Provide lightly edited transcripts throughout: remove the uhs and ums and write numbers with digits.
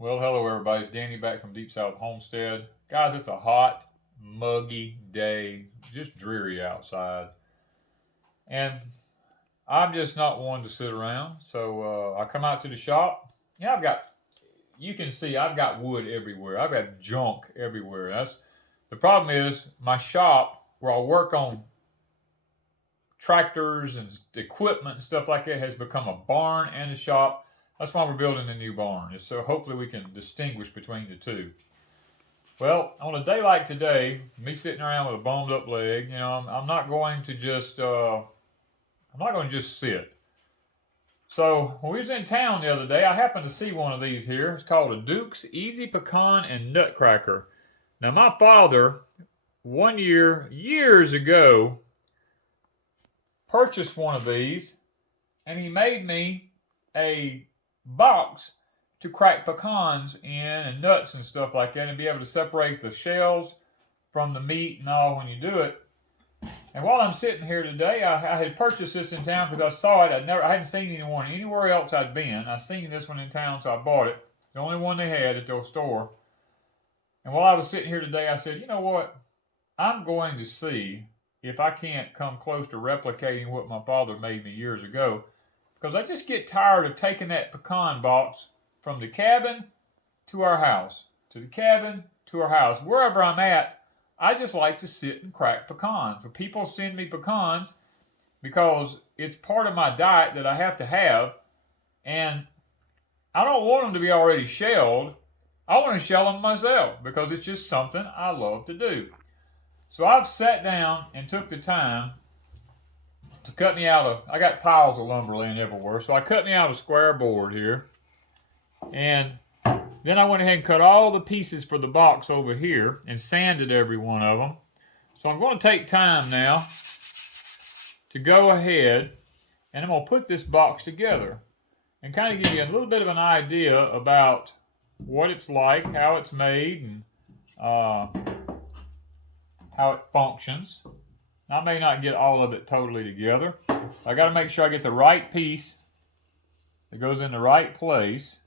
Well, hello everybody. It's Danny back from Deepsouth Homestead. Guys, it's a hot, muggy day, just dreary outside. And I'm just not one to sit around. So I come out to the shop. You can see I've got wood everywhere. I've got junk everywhere. The problem is my shop where I work on tractors and equipment and stuff like that has become a barn and a shop. That's why we're building a new barn, is so hopefully we can distinguish between the two. Well, on a day like today, me sitting around with a bummed up leg, I'm not going to just sit. So when we was in town the other day, I happened to see one of these here. It's called a Duke's Easy Pecan and Nutcracker. Now my father, one year, years ago, purchased one of these, and he made me a box to crack pecans in and nuts and stuff like that and be able to separate the shells from the meat and all when you do it. And while I'm sitting here today, I had purchased this in town because I saw it. I hadn't seen anyone anywhere else I'd been. I seen this one in town, so I bought it. The only one they had at their store. And while I was sitting here today, I said, you know what? I'm going to see if I can't come close to replicating what my father made me years ago. Because I just get tired of taking that pecan box from the cabin to our house, to the cabin to our house. Wherever I'm at, I just like to sit and crack pecans. But people send me pecans because it's part of my diet that I have to have. And I don't want them to be already shelled. I want to shell them myself because it's just something I love to do. So I've sat down and took the time to cut me out I got piles of lumber laying everywhere, so I cut me out a square board here. And then I went ahead and cut all the pieces for the box over here and sanded every one of them. So I'm going to take time now to go ahead and I'm going to put this box together and kind of give you a little bit of an idea about what it's like, how it's made, and how it functions. I may not get all of it totally together. I got to make sure I get the right piece that goes in the right place.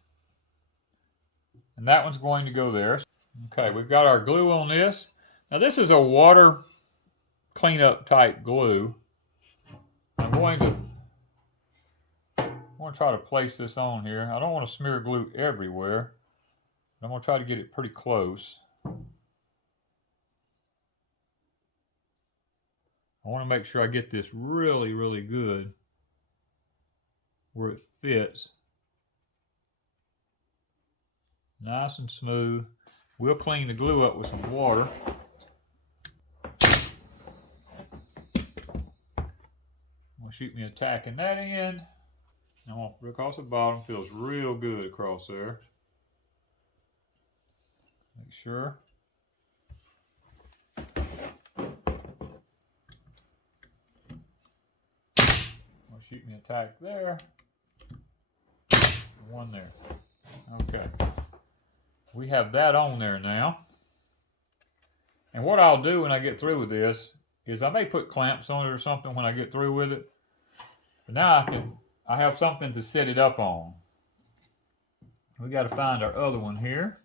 And that one's going to go there. Okay, we've got our glue on this. Now this is a water cleanup type glue. I'm going to try to place this on here. I don't want to smear glue everywhere. I'm going to try to get it pretty close. I want to make sure I get this really, really good where it fits. Nice and smooth. We'll clean the glue up with some water. I'm going to shoot me a tack in that end. I'm going to put it across the bottom. Feels real good across there. Make sure. Shoot me a tack there, one there. Okay, we have that on there now. And what I'll do when I get through with this is I may put clamps on it or something when I get through with it. But now I have something to set it up on. We got to find our other one here.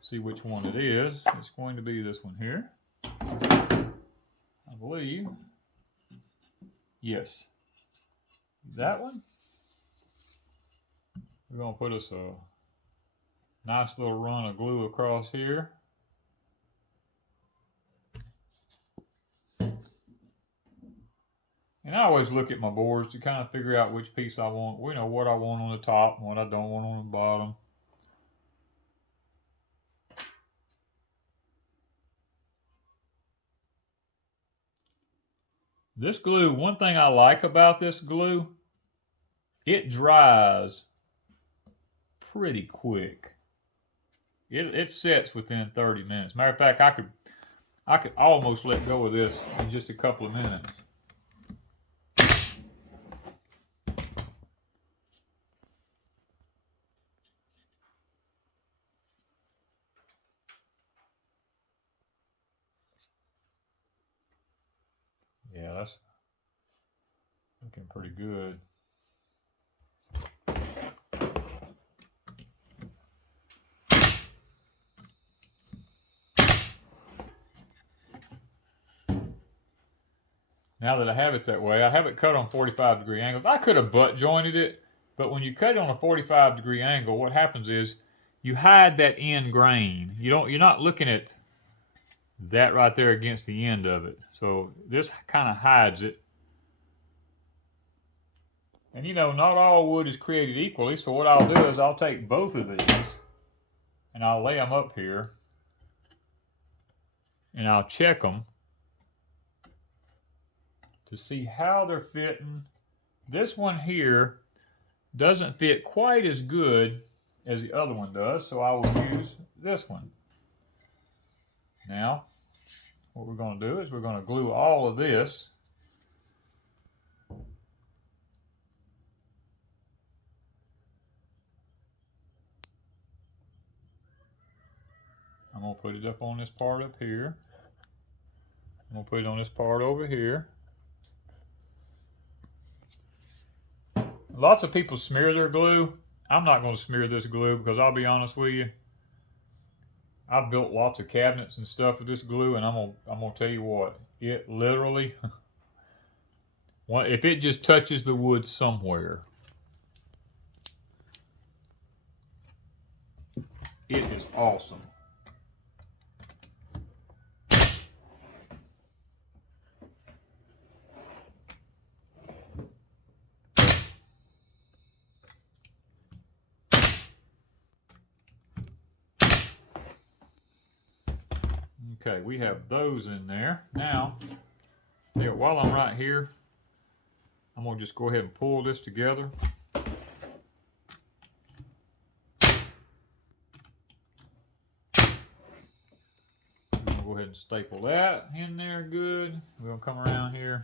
See which one it is. It's going to be this one here, I believe. Yes, that one. We're going to put us a nice little run of glue across here. And I always look at my boards to kind of figure out which piece I want. You know, what I want on the top and what I don't want on the bottom. This glue, one thing I like about this glue, it dries pretty quick. It sets within 30 minutes. Matter of fact, I could almost let go of this in just a couple of minutes. Yeah, that's looking pretty good. now that I have it that way. I have it cut on 45-degree angles. I could have butt jointed it, but when you cut it on a 45-degree angle, what happens is you hide that end grain. You're not looking at that right there against the end of it. So this kind of hides it. And you know, not all wood is created equally, so what I'll do is I'll take both of these and I'll lay them up here and I'll check them to see how they're fitting. This one here doesn't fit quite as good as the other one does, so I will use this one. Now, what we're going to do is we're going to glue all of this I'm going to put it up on this part up here. I'm going to put it on this part over here. Lots of people smear their glue. I'm not going to smear this glue because I'll be honest with you, I've built lots of cabinets and stuff with this glue, and I'm gonna tell you what, it literally, if it just touches the wood somewhere, it is awesome. Okay, we have those in there. Now, yeah, while I'm right here, I'm going to just go ahead and pull this together. I'm going to go ahead and staple that in there good. We're going to come around here.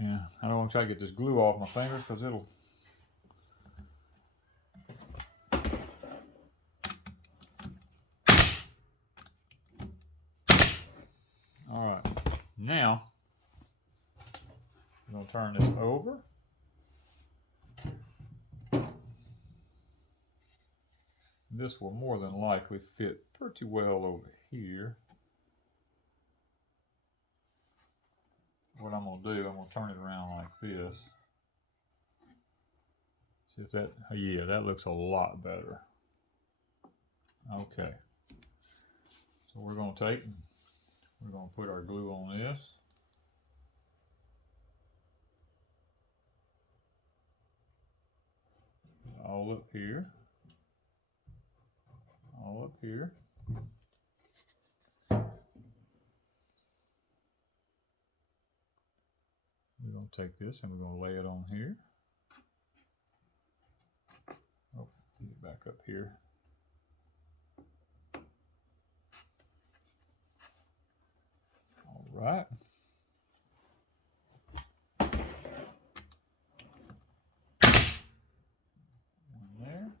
Yeah, I don't want to try to get this glue off my fingers because it'll... Alright, now we're going to turn this over. This will more than likely fit pretty well over here. What I'm going to do, I'm going to turn it around like this. See if that, yeah, that looks a lot better. Okay. So we're going to take... We're going to put our glue on this. All up here. All up here. We're going to take this and we're going to lay it on here. Oh, get it back up here. Right. One there.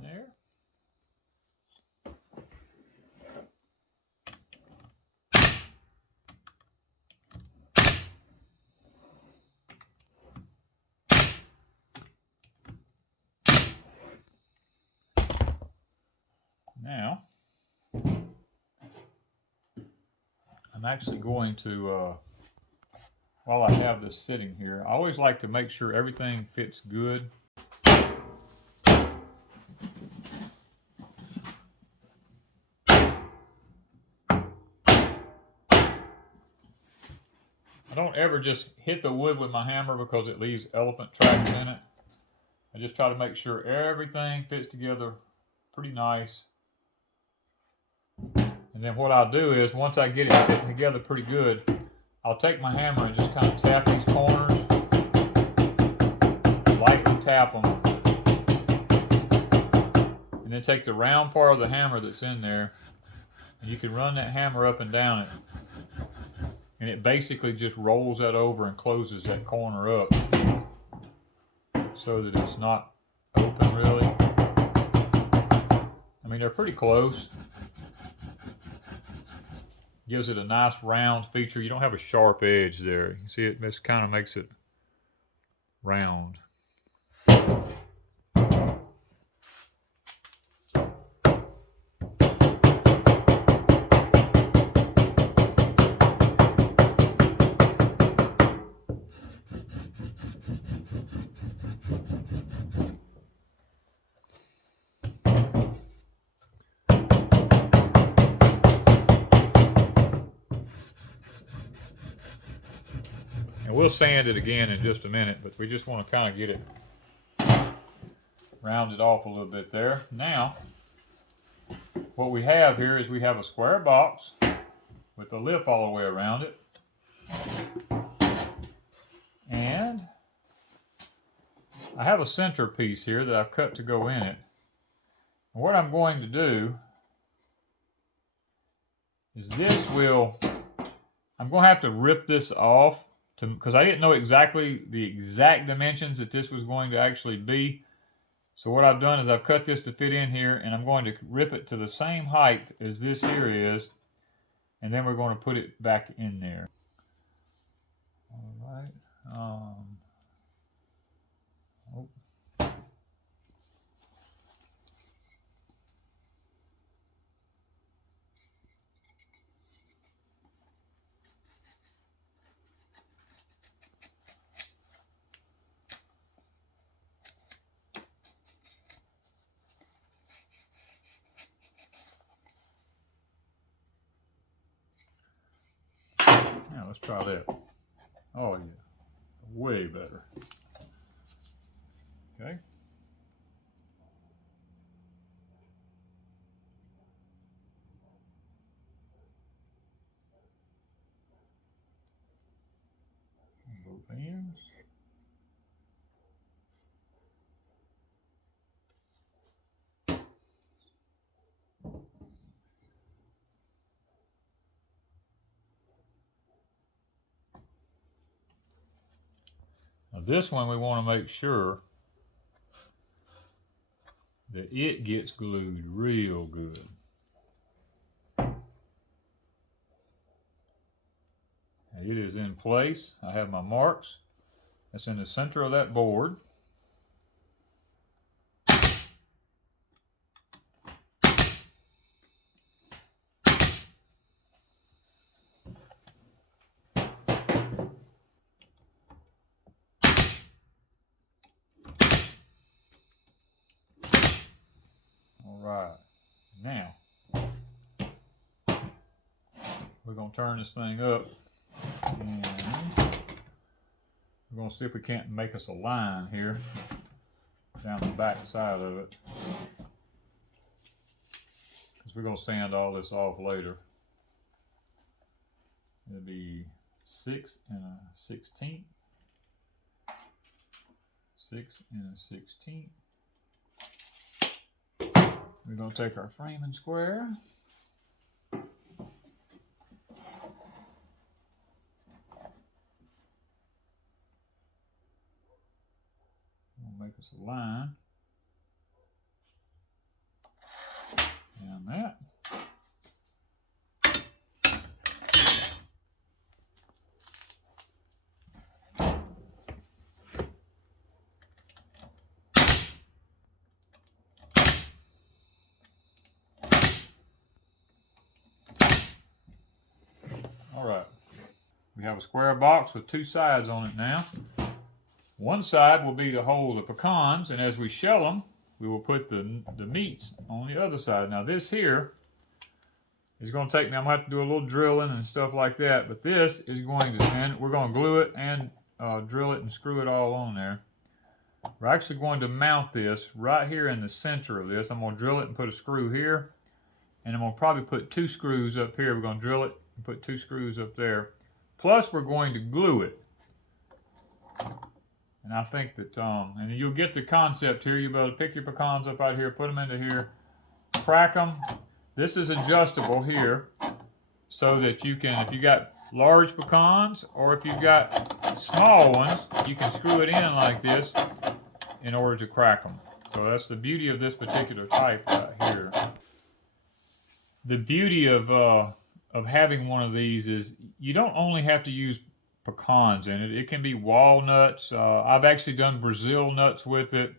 There. Now, I'm actually going to, while I have this sitting here, I always like to make sure everything fits good. I don't ever just hit the wood with my hammer because it leaves elephant tracks in it. I just try to make sure everything fits together pretty nice. And then what I'll do is, once I get it fitting together pretty good, I'll take my hammer and just kind of tap these corners, lightly tap them, and then take the round part of the hammer that's in there, and you can run that hammer up and down it, and it basically just rolls that over and closes that corner up so that it's not open really. I mean, they're pretty close. Gives it a nice round feature. You don't have a sharp edge there. You see it, this kind of makes it round. And we'll sand it again in just a minute, but we just want to kind of get it rounded off a little bit there. Now, what we have here is we have a square box with the lip all the way around it. And I have a center piece here that I've cut to go in it. And what I'm going to do is I'm going to have to rip this off because I didn't know exactly the exact dimensions that this was going to actually be. So what I've done is I've cut this to fit in here, and I'm going to rip it to the same height as this here is, and then we're going to put it back in there. All right. Now let's try that. Oh yeah, way better. Okay. Both ends. Now this one we want to make sure that it gets glued real good. It is in place. I have my marks. It's in the center of that board. All right. Now, we're going to turn this thing up, and we're going to see if we can't make us a line here down the back side of it, because we're going to sand all this off later. It'll be 6 1/16, 6 1/16. We're going to take our framing square. We'll make us a line. And that. All right, we have a square box with two sides on it now. One side will be to hold the pecans, and as we shell them, we will put the meats on the other side. Now this here is going to take me, I'm going to have to do a little drilling and stuff like that, but this is going to, and we're going to glue it and drill it and screw it all on there. We're actually going to mount this right here in the center of this. I'm going to drill it and put a screw here, and I'm going to probably put 2 screws up here. We're going to drill it and put 2 screws up there. Plus we're going to glue it. And I think that, and you'll get the concept here. You'll be able to pick your pecans up out here, put them into here, crack them. This is adjustable here so that you can, if you got large pecans or if you've got small ones, you can screw it in like this in order to crack them. So that's the beauty of this particular type right here. The beauty of having one of these is you don't only have to use pecans in it. It can be walnuts. I've actually done Brazil nuts with it.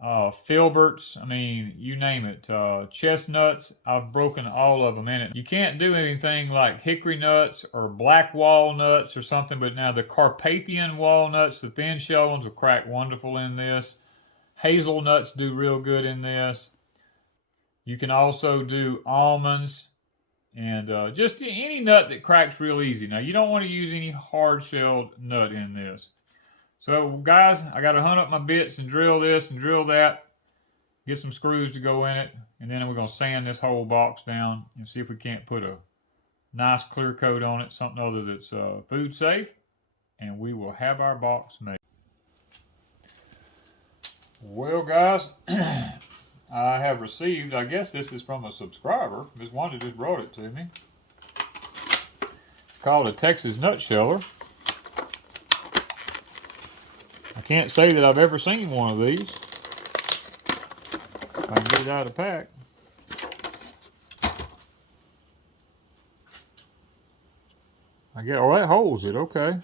Filberts, I mean, you name it. Chestnuts, I've broken all of them in it. You can't do anything like hickory nuts or black walnuts or something, but now the Carpathian walnuts, the thin shell ones, will crack wonderful in this. Hazelnuts do real good in this. You can also do almonds. And just any nut that cracks real easy. Now, you don't want to use any hard-shelled nut in this. So, guys, I got to hunt up my bits and drill this and drill that. Get some screws to go in it. And then we're going to sand this whole box down and see if we can't put a nice clear coat on it, something other that's food safe. And we will have our box made. Well, guys, I have received, I guess this is from a subscriber. Ms. Wanda just brought it to me. It's called a Texas Nutsheller. I can't say that I've ever seen one of these. If I can get it out of the pack. I get, oh, that holds it, okay.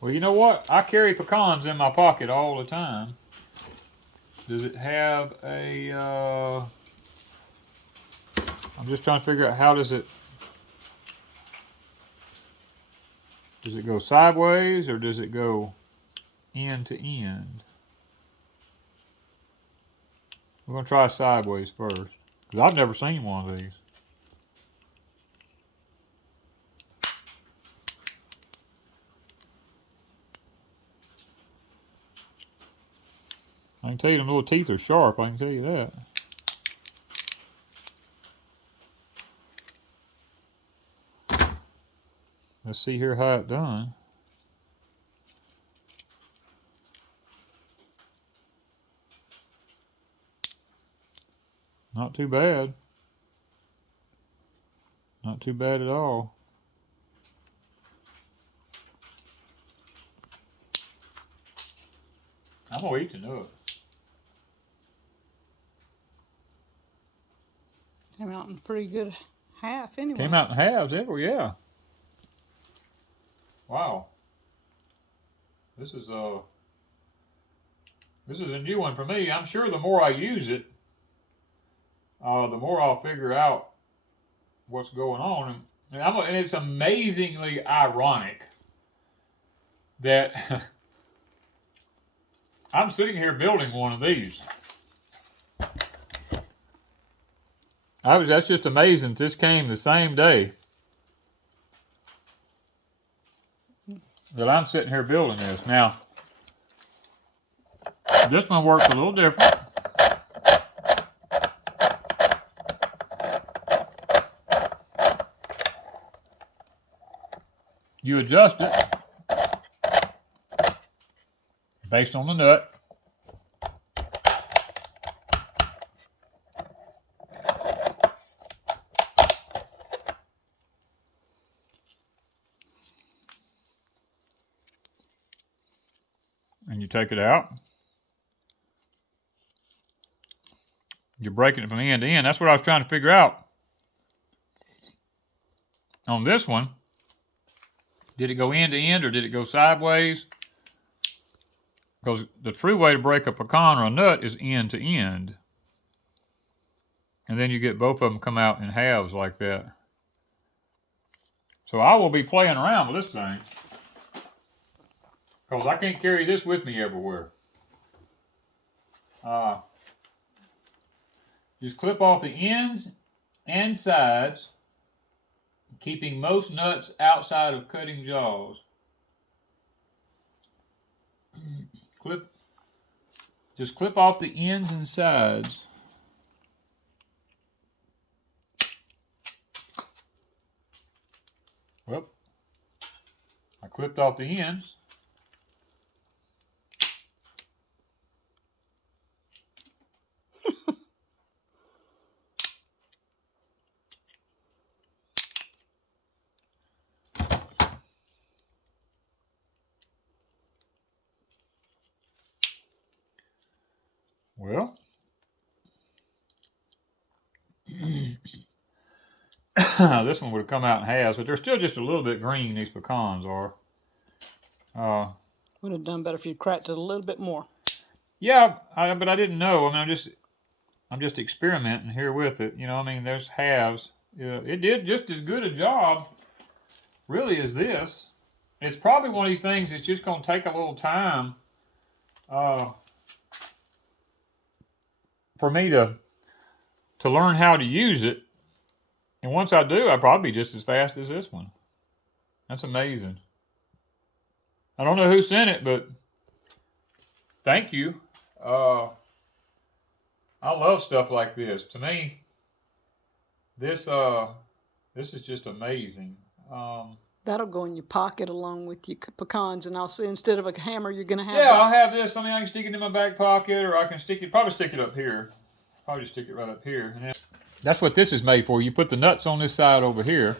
Well, you know what? I carry pecans in my pocket all the time. Does it have a, I'm just trying to figure out how does it go sideways or does it go end to end? We're going to try sideways first, because I've never seen one of these. I can tell you them little teeth are sharp, I can tell you that. Let's see here how it's done. Not too bad. Not too bad at all. I'm gonna eat the nut. Came out in pretty good half anyway. Came out in halves everywhere, yeah. Wow. This is a new one for me. I'm sure the more I use it, the more I'll figure out what's going on. And it's amazingly ironic that I'm sitting here building one of these. That's just amazing. This came the same day that I'm sitting here building this. Now, this one works a little different. You adjust it based on the nut. And you take it out. You're breaking it from end to end. That's what I was trying to figure out. On this one, did it go end to end or did it go sideways? Because the true way to break a pecan or a nut is end to end. And then you get both of them come out in halves like that. So I will be playing around with this thing. Because I can't carry this with me everywhere. Just clip off the ends and sides, keeping most nuts outside of cutting jaws. Just clip off the ends and sides. Well, I clipped off the ends. Well, this one would have come out in halves, but they're still just a little bit green, these pecans are. Would have done better if you cracked it a little bit more. Yeah, but I didn't know. I mean, I'm just experimenting here with it. You know, I mean, there's halves. It did just as good a job, really, as this. It's probably one of these things that's just going to take a little time for me to learn how to use it. And once I do, I'll probably be just as fast as this one. That's amazing. I don't know who sent it, but thank you. I love stuff like this. To me, this is just amazing. That'll go in your pocket along with your pecans, and I'll say instead of a hammer, you're gonna have. Yeah, I'll have this. I mean, I can stick it in my back pocket, or I can probably stick it up here. Probably just stick it right up here. And then, that's what this is made for. You put the nuts on this side over here.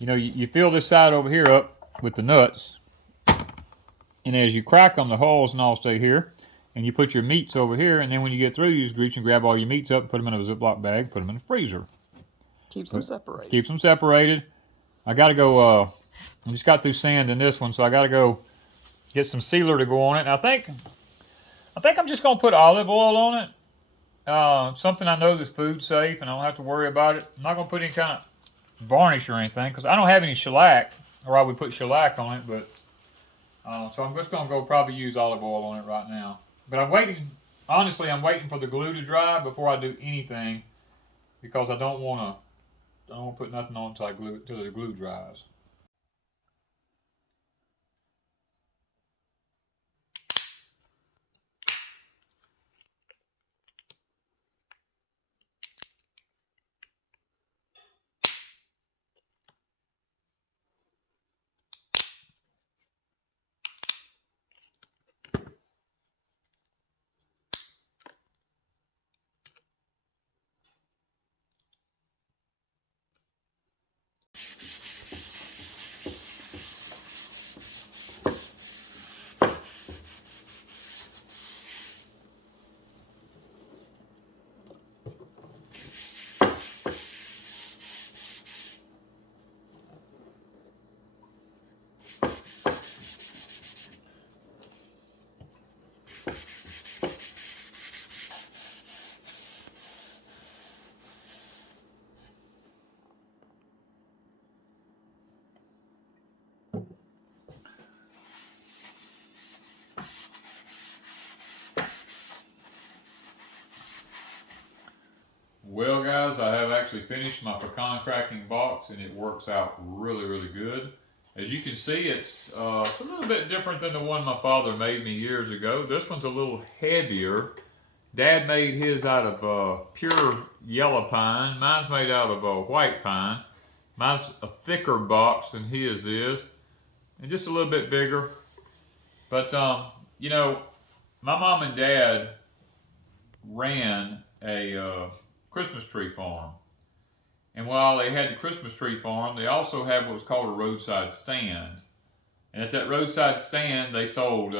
You know, you fill this side over here up with the nuts. And as you crack them, the hulls and all stay here. And you put your meats over here. And then when you get through, you just reach and grab all your meats up, put them in a Ziploc bag, put them in the freezer. Keeps them separated. Keeps them separated. I got to go, I just got through sanding this one, so I got to go get some sealer to go on it. And I think I'm just going to put olive oil on it. Something I know that's food safe and I don't have to worry about it. I'm not going to put any kind of varnish or anything because I don't have any shellac, or I would put shellac on it, but so I'm just going to go probably use olive oil on it right now. But I'm waiting, honestly, I'm waiting for the glue to dry before I do anything because I don't want to put nothing on until the glue dries. Well, guys, I have actually finished my pecan cracking box, and it works out really, really good. As you can see, it's a little bit different than the one my father made me years ago. This one's a little heavier. Dad made his out of pure yellow pine. Mine's made out of white pine. Mine's a thicker box than his is, and just a little bit bigger. But, you know, my mom and dad ran a Christmas tree farm. And while they had the Christmas tree farm, they also had what was called a roadside stand. And at that roadside stand, they sold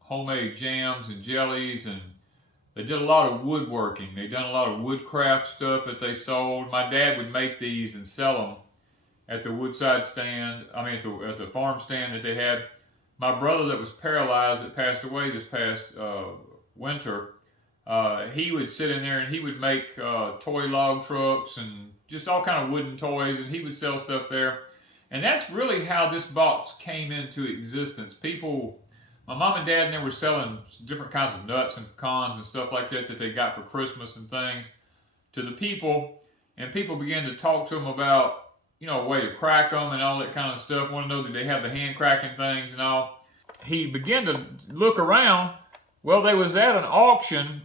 homemade jams and jellies, and they did a lot of woodworking. They done a lot of woodcraft stuff that they sold. My dad would make these and sell them at the woodside stand, at the farm stand that they had. My brother that was paralyzed, that passed away this past winter, he would sit in there and he would make toy log trucks and just all kind of wooden toys, and he would sell stuff there. And that's really how this box came into existence. People, my mom and dad, and they were selling different kinds of nuts and pecans and stuff like that that they got for Christmas and things to the people, and people began to talk to them about, you know, a way to crack them and all that kind of stuff. Want to know that they have the hand cracking things and all. He began to look around. Well, they was at an auction,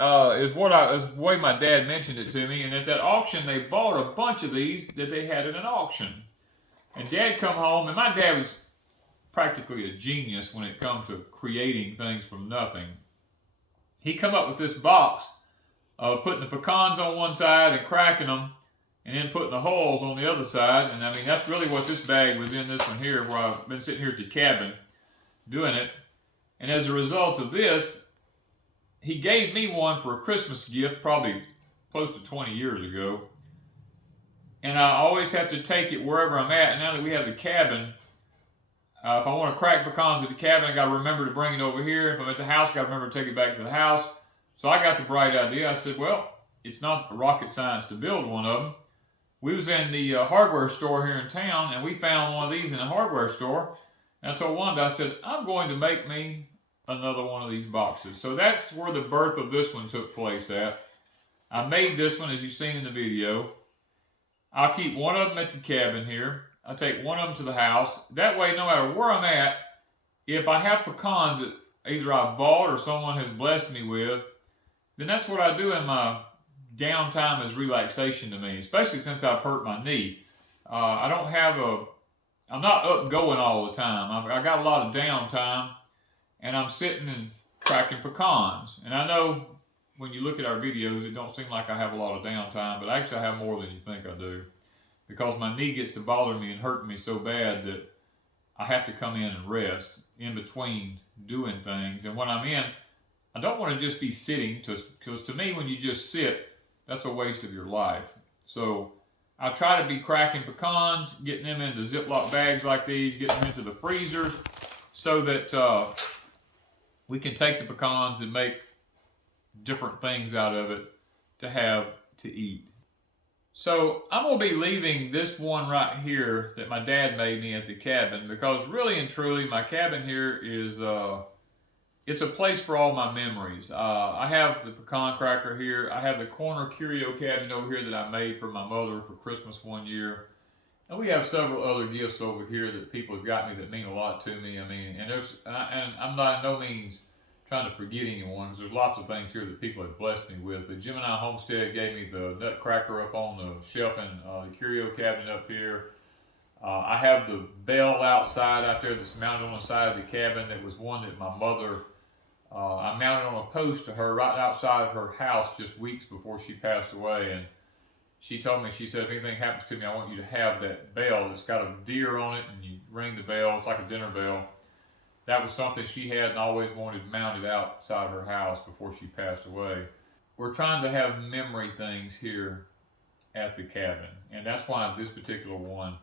is the way my dad mentioned it to me. And at that auction, they bought a bunch of these that they had at an auction. And Dad come home, and my dad was practically a genius when it comes to creating things from nothing. He come up with this box of putting the pecans on one side and cracking them, and then putting the hulls on the other side. And I mean, that's really what this bag was in, this one here, where I've been sitting here at the cabin doing it. And as a result of this, he gave me one for a Christmas gift, probably close to 20 years ago. And I always have to take it wherever I'm at. And now that we have the cabin, if I want to crack pecans at the cabin, I got to remember to bring it over here. If I'm at the house, I got to remember to take it back to the house. So I got the bright idea. I said, well, it's not rocket science to build one of them. We was in the hardware store here in town, and we found one of these in a hardware store. And I told Wanda, I said, I'm going to make me another one of these boxes. So that's where the birth of this one took place at. I made this one as you've seen in the video. I'll keep one of them at the cabin here. I'll take one of them to the house. That way, no matter where I'm at, if I have pecans that either I bought or someone has blessed me with, then that's what I do in my downtime as relaxation to me, especially since I've hurt my knee. I don't have I'm not up going all the time. I got a lot of downtime, and I'm sitting and cracking pecans. And I know when you look at our videos, it don't seem like I have a lot of downtime, but actually I have more than you think I do, because my knee gets to bothering me and hurting me so bad that I have to come in and rest in between doing things. And when I'm in, I don't want to just be sitting, because to me, when you just sit, that's a waste of your life. So I try to be cracking pecans, getting them into Ziploc bags like these, getting them into the freezers, so that we can take the pecans and make different things out of it to have to eat. So I'm going to be leaving this one right here that my dad made me at the cabin, because really and truly my cabin here is it's a place for all my memories. I have the pecan cracker here. I have the corner curio cabinet over here that I made for my mother for Christmas one year. And we have several other gifts over here that people have got me that mean a lot to me. I mean, and I'm not no means trying to forget anyone, because there's lots of things here that people have blessed me with. But Jim and I Homestead gave me the nutcracker up on the shelf in the curio cabinet up here. I have the bell outside out there that's mounted on the side of the cabin. That was one that my mother, I mounted on a post to her right outside of her house just weeks before she passed away. And she told me, she said, if anything happens to me, I want you to have that bell that's got a deer on it, and you ring the bell. It's like a dinner bell. That was something she had and always wanted mounted outside of her house before she passed away. We're trying to have memory things here at the cabin, and that's why this particular one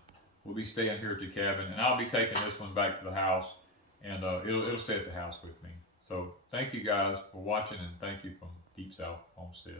will be staying here at the cabin, and I'll be taking this one back to the house, and it'll stay at the house with me. So thank you guys for watching, and thank you from Deep South Homestead.